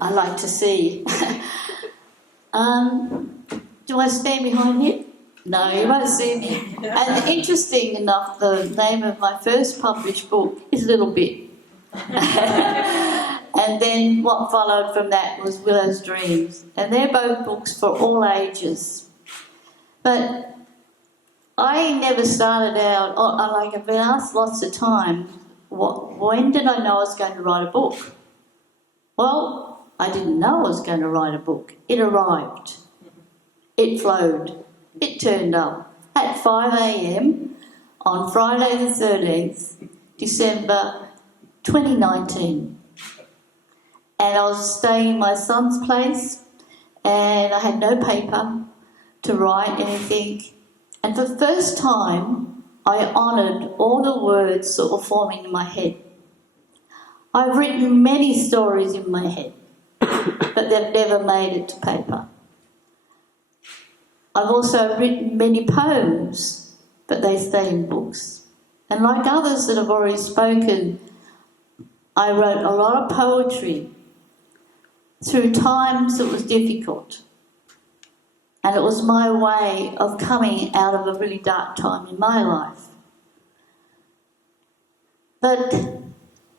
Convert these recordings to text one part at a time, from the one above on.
I like to see. Do I stand behind you? No, you won't see me. And interesting enough, the name of my first published book is Little Bit. And then what followed from that was Willow's Dreams. And they're both books for all ages. But I never started out, I've been asked lots of times, when did I know I was going to write a book? Well, I didn't know I was going to write a book. It arrived. It flowed. It turned up at 5 a.m. on Friday the 13th, December 2019. And I was staying in my son's place and I had no paper to write anything. And for the first time, I honoured all the words that were forming in my head. I've written many stories in my head, but they've never made it to paper. I've also written many poems, but they stay in books. And like others that have already spoken, I wrote a lot of poetry through times that was difficult. And it was my way of coming out of a really dark time in my life. But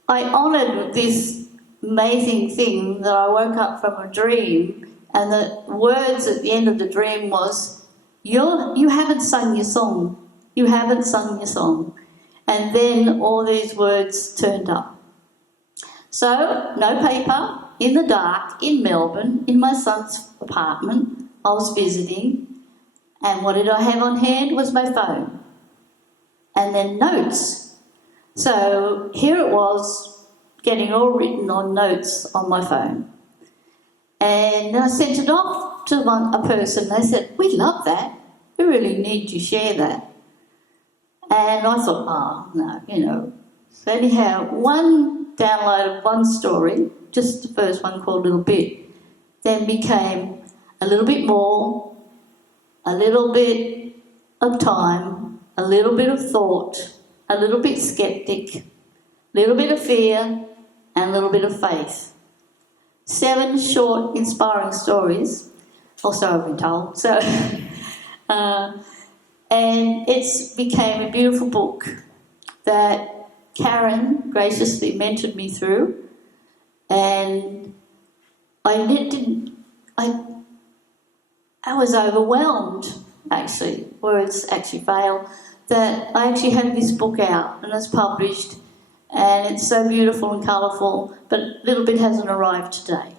I honoured this amazing thing that I woke up from a dream, and the words at the end of the dream was, you haven't sung your song. You haven't sung your song. And then all these words turned up. So, no paper, in the dark, in Melbourne, in my son's apartment. I was visiting, and what did I have on hand was my phone. And then notes. So here it was, getting all written on notes on my phone. And I sent it off to a person. They said, we love that. We really need to share that. And I thought, no. So anyhow, one download of one story, just the first one called Little Bit, then became a little bit more, a little bit of time, a little bit of thought, a little bit skeptic, a little bit of fear, and a little bit of faith. 7 short, inspiring stories, or so I've been told. So, and it became a beautiful book that Karen graciously mentored me through, and I was overwhelmed, actually, words actually fail, that I actually have this book out and it's published and it's so beautiful and colourful, but Little Bit hasn't arrived today.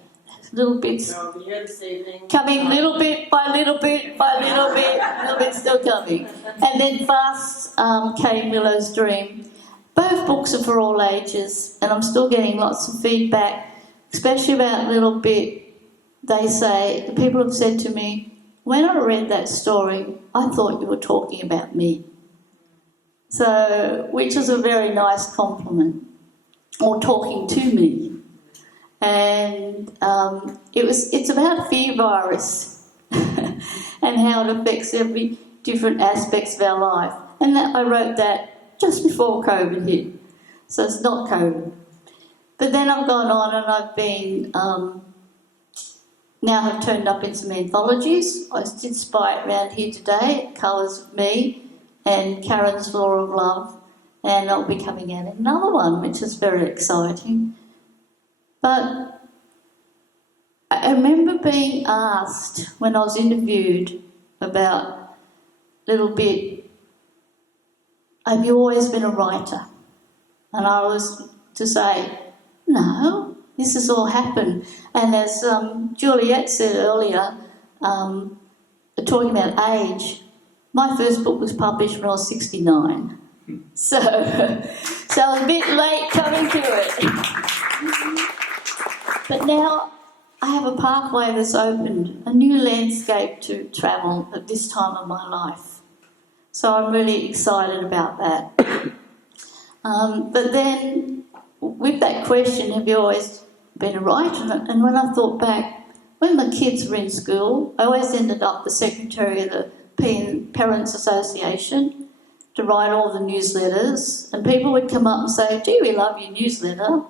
Little Bit's coming little bit by little bit by little bit, little bit's still coming. And then fast came Willow's Dream. Both books are for all ages, and I'm still getting lots of feedback, especially about Little Bit. They say, the people have said to me, when I read that story, I thought you were talking about me. So, which is a very nice compliment, or talking to me. And it's about fear virus and how it affects every different aspects of our life. And I wrote that just before COVID hit, so it's not COVID. But then I've gone on and I've been now have turned up in some anthologies. I did Spy around here today, Colours of Me and Karen's Law of Love, and I'll be coming out in another one, which is very exciting. But I remember being asked when I was interviewed about Little Bit, have you always been a writer? And I was to say, no, this has all happened. And as Juliet said earlier, talking about age, my first book was published when I was 69. So I was a bit late coming to it. But now I have a pathway that's opened, a new landscape to travel at this time of my life. So I'm really excited about that. But then, with that question, have you always been a writer? And when I thought back, when my kids were in school, I always ended up the secretary of the Parents Association to write all the newsletters. And people would come up and say, gee, we love your newsletter.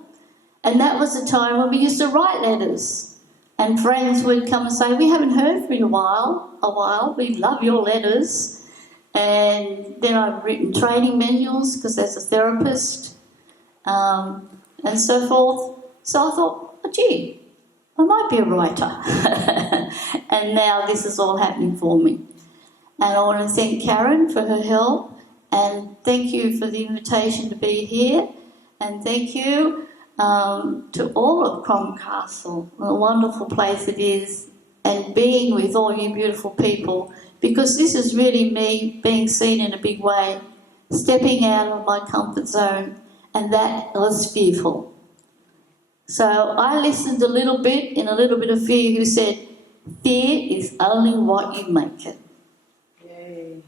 And that was the time when we used to write letters. And friends would come and say, we haven't heard from you a while. We love your letters. And then I've written training manuals because as a therapist and so forth. So I thought, oh, gee, I might be a writer. And now this is all happening for me. And I want to thank Karen for her help. And thank you for the invitation to be here. And thank you to all of Crom Castle, the wonderful place it is, and being with all you beautiful people, because this is really me being seen in a big way, stepping out of my comfort zone, and that was fearful. So I listened a little bit, in a little bit of fear, who said, fear is only what you make it. Yay.